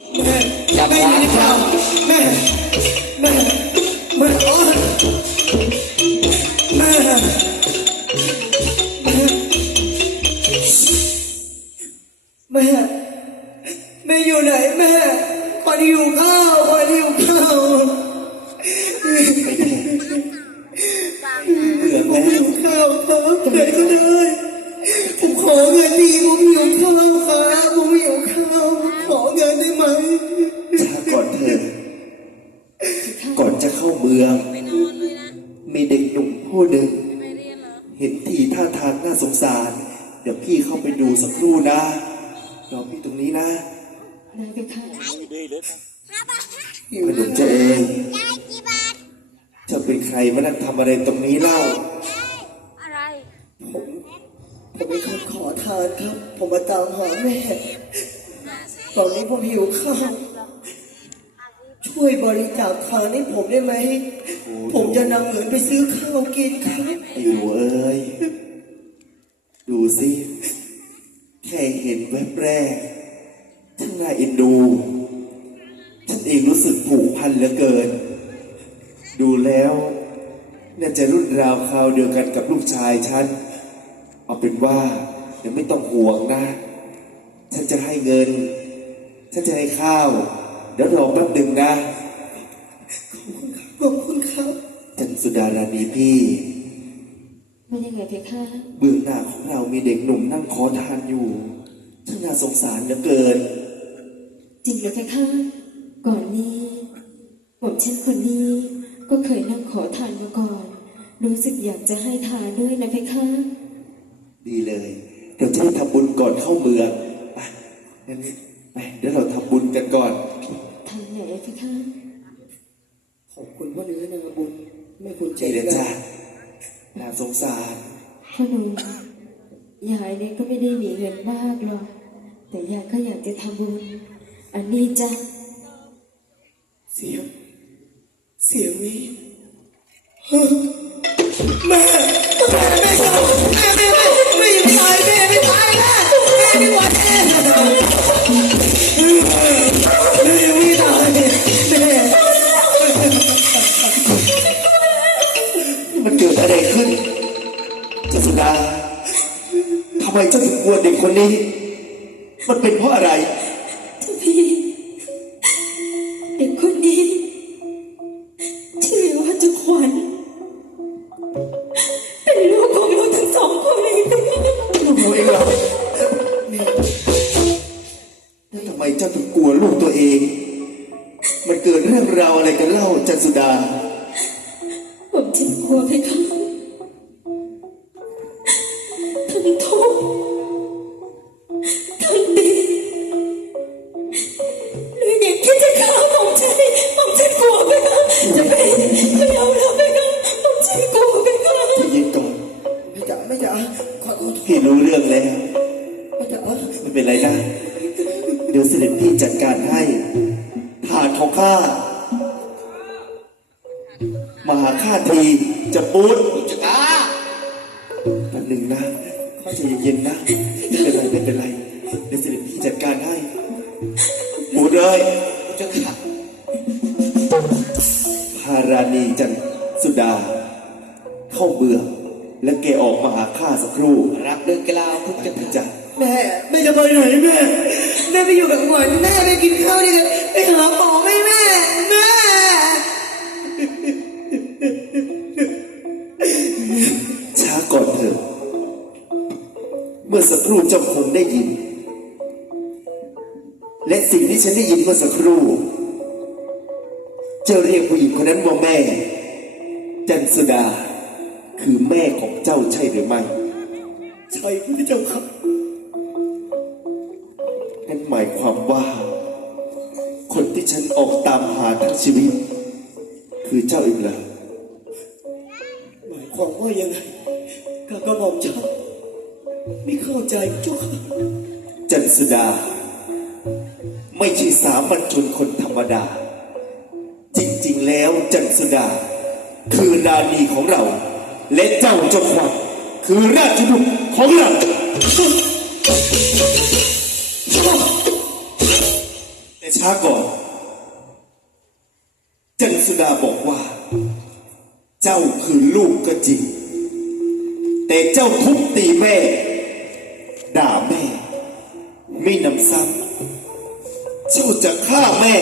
แม่แม่อยู่ในข่าวแม่แม่แม่ ขนมเจะเองจะเป็นใครมานั่งทำอะไรตรงนี้เล่า อะไร ผมผมเป็นคนขอทานครับ ผมมาตามหาแม่ ตอนนี้ผมหิวข้าวช่วยบริจาคทานให้ผมได้ไหมผมจะนำเงินไปซื้อข้าวกินครับ ไอ้หนูเอ้ย ดูสิ แค่เห็นแวบแรกทั้งน่าเอ็นดูฉัน เองรู้สึกผูกพันเหลือเกิน ดูแล้วน่าจะรุ่นราวคราวเดียวกันกับลูกชายฉัน เอาเป็นว่ายังไม่ต้องห่วงนะ ฉันจะให้เงิน ฉันจะให้ข้าว เดี๋ยวรอแป๊บหนึ่งนะขอบคุณครับจันสุดารานีพี่ไม่ยังไงเพคะเบื้องหน้าของเรามีเด็กหนุ่มนั่งขอทานอยู่ช่างน่าสงสารเหลือเกิน จริงเหรือเพคะ ก่อนนี้ผมเช่นคนนี้ก็เคยนั่งขอทานมาก่อน รู้สึกอยากจะให้ทานด้วยนะเพคะ ดีเลย เดี๋ยวจะได้ทำบุญก่อนเข้าเมืองไปงั้นไปเดี๋ยวเราทำบุญกันก่อนทานไหนเพคะขอบคุณพ่อเนื้อนาบุญไม่คุณเจนี่ริเลยญจ้ะน่าสงสารพ่อหนุ่มยายเนี่ยก็ไม่ได้มีเงินมากหรอกแต่ยายก็อยากจะทำบุญ อันนี้จ้ะ เสียง เสียงนี้แม่แม่แม่ชอบแม่แม่แม่ไม่ตายแม่ไม่ตายแม่แม่ไม่ไหวแม่แม่ยังไม่ตายแม่มันเกิดอะไรขึ้นเจ้าสุดาทำไมเจ้าถึงกลัวเด็กคนนี้ ปูดเลยจะขาพาราณีจันสุดา เข้าเมืองและแกออกมาหาข้าสักครู่รับเรื่องกล่าวพุทธจักรแม่แม่จะไปไหนแม่แม่ไปอยู่กับหวานแม่ไปกินข้าวด้วยกันไปหาหมอไหมแม่แม่ช้าก่อนเถอะเมื่อสักครู่เจ้าคงได้ยิน และสิ่งที่ฉันได้ยินเมื่อสักครู่เจ้าเรียกผู้หญิงคนนั้นว่าแม่ จันสุดา คือแม่ของเจ้าใช่หรือไม่ใช่พระเจ้าครับนั่นหมายความว่า คนที่ฉันออกตามหาทั้งชีวิต คือเจ้าเองเหรอหมายความว่ายังไงข้าก็บอกเจ้าไม่เข้าใจเจ้าค่ะจันสุดา ไม่ใช่สามัญชนคนธรรมดา จริงๆแล้วจันสุดา คือราณีของเรา และเจ้าเจ้าขวัญคือราชบุตรของเราเจ้าแต่ช้าก่อน จันสุดาบอกว่า เจ้าคือลูกก็จริง แต่เจ้าทุบตีแม่ ด่าแม่ ไม่นำซ้ำ เจ้าจะฆ่าแม่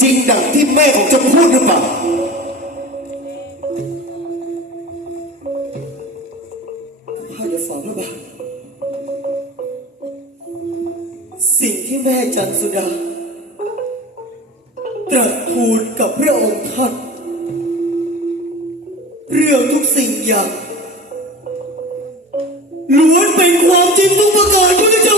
จริงดังที่แม่ของเจ้าพูดหรือเปล่าข้าจะสอนพระบาทสิ่งที่แม่จันสุดา ตรัสทูลกับพระองค์ท่านเรื่องทุกสิ่งอย่างล้วนเป็นความจริงทุกประการพระเจ้า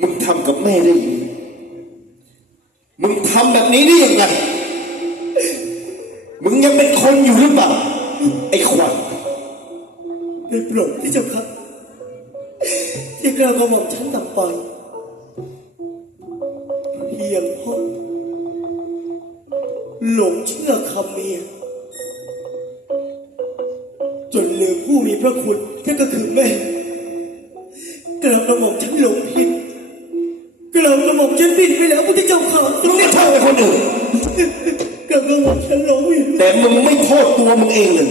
มึงทำกับแม่ได้ยังไงมึงทำแบบนี้ได้ยังไง มึงยังเป็นคนอยู่หรือเปล่า ไอ้ควัน ได้โปรดที่เจ้าค่ะที่กล้ากระหม่อมฉันต่ำไปเพียงเพราะหลงเชื่อคำเมียจนลืมผู้มีพระคุณที่ก็คือแม่กระกระหม่อมฉันหลงผิดกระกระหม่อมฉันผิดไปแล้วพระเจ้าค่ะมึงไม่โทษคนอื่นกระกระหม่อมฉันหลงผิด แต่มึงไม่โทษตัวมึงเองเลย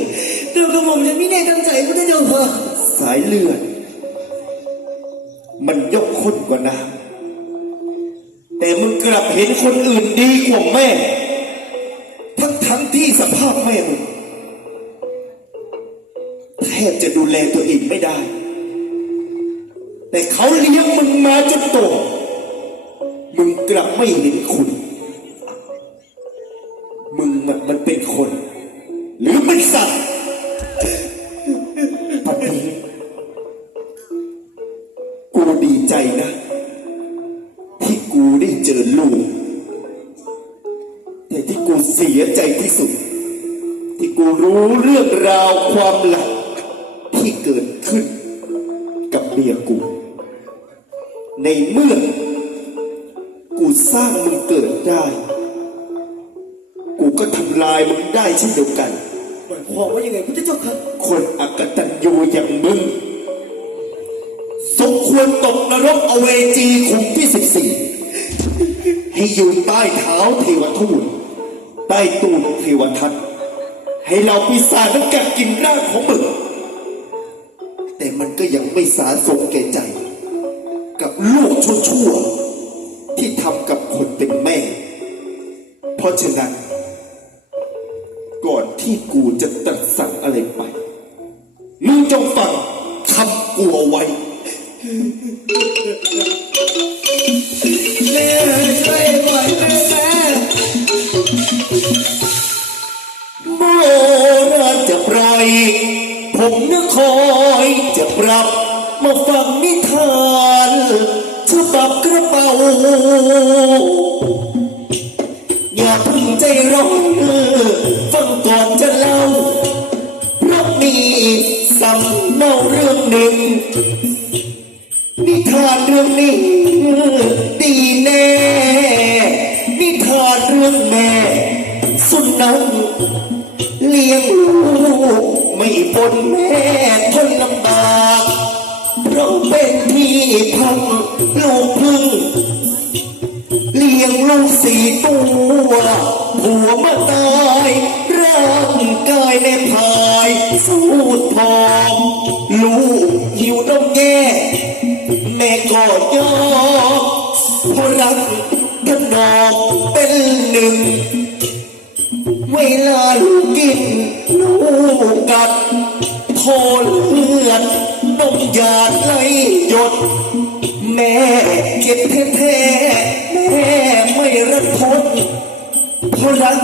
กระกระหม่อมฉันไม่ได้ตั้งใจพระเจ้าค่ะสายเลือด มันยกข้นกว่าน้ำแต่มึงกลับเห็นคนอื่นดีกว่าแม่ ทั้งทั้งที่สภาพแม่มึงแทบจะดูแลตัวเองไม่ได้ แต่เขาเลี้ยงมึงมาจนโตมึงกลับไม่เห็นคุณ เมียกู ในเมื่อ กูสร้างมึงเกิดได้ กูก็ทำลายมึงได้เช่นเดียวกัน หมายความว่ายังไงพระเจ้าค่ะคนอักตันยูอย่างมึง สมควรตกนรกอเวจีขุมที่สิบสี่ให้อยู่ใต้เท้าเทวทูตใต้ตูดเทวทัตให้เราปีศาจนั้นกัดกินร่างของมึงแต่มันก็ ยังไม่สาสมแก่ใจ กับลูกชั่วๆที่ทำกับคนเป็นแม่ เพราะฉะนั้น ก่อนที่กูจะตรัสสั่งอะไรไปมึงจงฟังคำกูเอาไว้แม่ช่วยปล่อยแม่แม่โบราณจะปล่อย ผมนึกคอยจะปรับมาฟังนิทานฉบับกระเป๋า อย่าเพึ่งใจร้อนฟังก่อนจะเล่าเพราะมีสำเนาเรื่องหนึ่ง นิทานเรื่องนี้ดีแน่ นิทานเรื่องแม่ สุนัขเลี้ยงลูก ไม่บนแม่ทนลำบากเราเป็นที่พังลูกพึ่งเลี้ยงลูกสี่ตัวผัวมาตายร่างกายในพายสูดทองลูกหิวนมแย่แม่ก็ยอมเพราะรักกันนองเป็นหนึ่ง กัดโทนเลือดนมยาไหลหยด แม่เก็บแท้ๆแม่ไม่รันทนเพราะรัก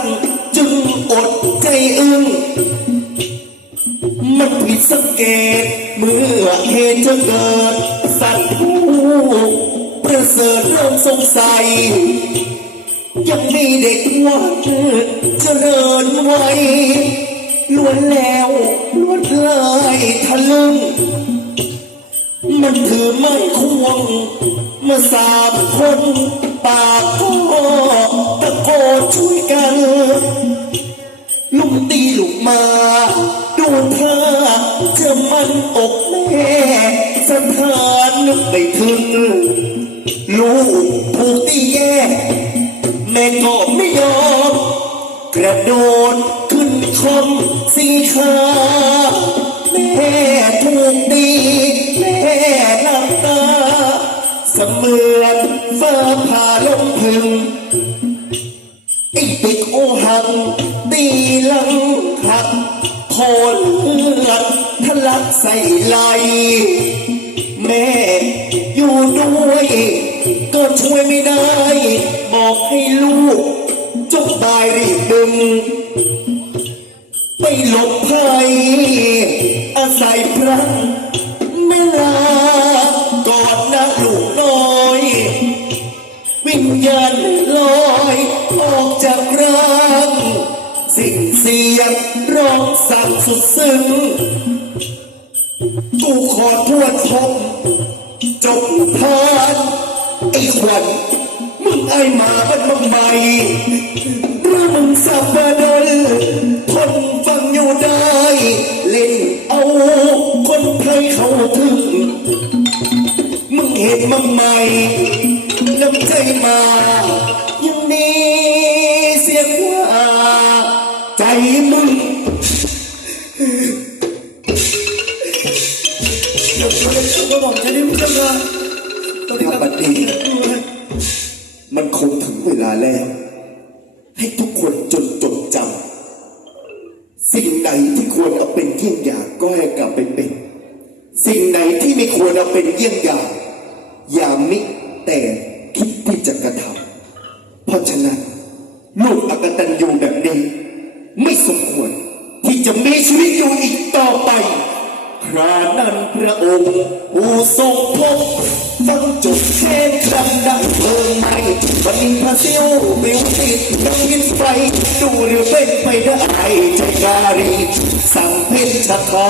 จึงอดใจอึ้งมันผิดสังเกต เมื่อเหตุจะเกิด สัตว์ผู้ประเสริฐเริ่มสงสัย ยังมีเด็กวัดเจริญไว้ ล้วนแล้วล้วนเลยทะลึ่งมันถือไม้ควงมาสามคนปากก็ตะโกนช่วยกันลุงตีลุกมา ดูท่าจะมันอกแม่สถานนึกไม่ถึงลูกถูกตีแย่แม่ก็ไม่ยอมกระโดด คมสีขาแม่ถูกตีแม่น้ำตาเสมือนฟ้าผ่าลงพึงไอ้ติดโอหังตีหลังหักโคนเลือดทะลักใส่ไหลแม่อยู่ด้วย ก็ช่วยไม่ได้ บอกให้ลูกจงตายรีบดึง หลบภัยอาศัยพระเมลากอดนะลูกน้อย วิญญาณลอยออกจากร่างสิ่งเสียงร้องสั่งสุดซึ้งกูขอทวดทบจบทานไอ้ขวัญมึงไอ้หมาบ้านมึงใหม่หรือมึงสับปะดนทนฟัง เล่นเอาคนไทยเขาถึง มึงเห็นมั้งไหมน้ำใจมายังมีเสียงว่าใจมึงเดี๋ยวเราก็บอกจะได้รู้จักกันตอนนี้ถ้าก็บัดนี้มันคงถึงเวลาแล้ว ยี่ยงอย่าง อย่ามิแต่คิดที่จะกระทำเพราะฉะนั้นลูกอกตันยูแบบนี้ ไม่สมควรที่จะมีชีวิตอยู่อีกต่อไป ครานั้นพระองค์ผู้ทรงพบฟังจุดเทศดังดังเพลิงไหม้บันพระเสียววิวติดยังยินไฟดูหรือเป็นไปได้ใจการีสั่งเพชรชะคา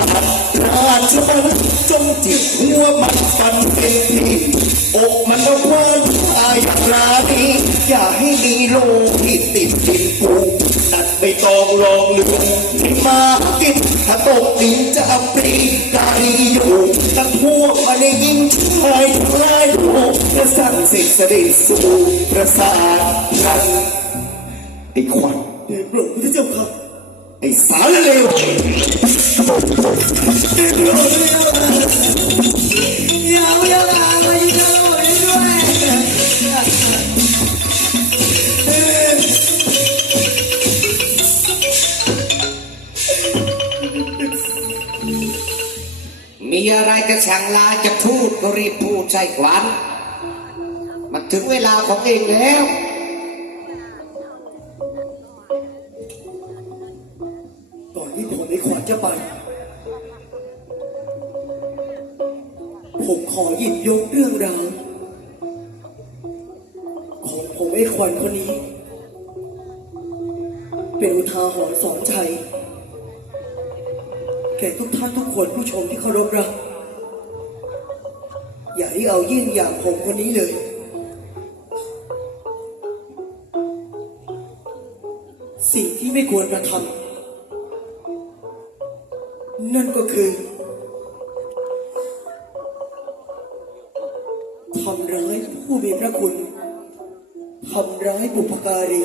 ราชมันจงจิตหัวมันฟันเป็นที อกมันเอาควันอาอย่างรานีอย่าให้มีโลที่ติดดินปูตัดไปตองรองหลืองที่มากินถ้าตกดินจะเอาปรีกาลีอยู่ตั้งพวกมาในยิงชายทลายลูกและสั่งสิ่งเสด็จสู่ประสาทกันไอ้ควันเดี๋ยวโปรดพระเจ้าค่ะไอ้สารเลวอย่าอย่ามามายิงเราด้ว มีอะไรจะสั่งลาจะพูดก็รีบพูดใส่ขวัญมันถึงเวลาของเองแล้ว องผมไอ้ขวัญคนนี้ เป็นอุทาหรณ์สอนใจ แก่ทุกท่านทุกคนผู้ชมที่เคารพรักอย่าได้เอาเยี่ยงอย่างผมคนนี้เลย สิ่งที่ไม่ควรกระทำนั่นก็คือทำร้ายผู้มีพระคุณ ทำร้ายบุพการี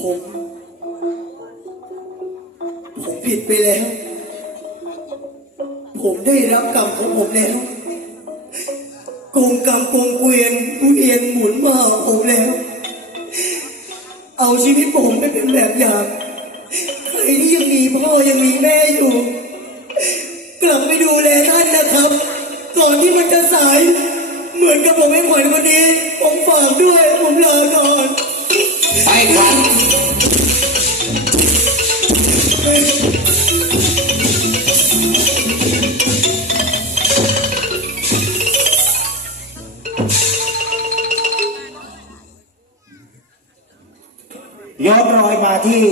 ผม ผมผิดไปแล้ว ผมได้รับกรรมของผมแล้วกงกรรมกงเกวียนเวียนหมุนมาหาผมแล้ว เอาชีวิตผมไปเป็นแบบอย่างใครที่ยังมีพ่อยังมีแม่ ก่อนที่มันจะสาย เหมือนกับผมไอ้ขวัญวันนี้ ผมฝากด้วย ผมลาก่อนไปขวัญย้อนรอยมาที่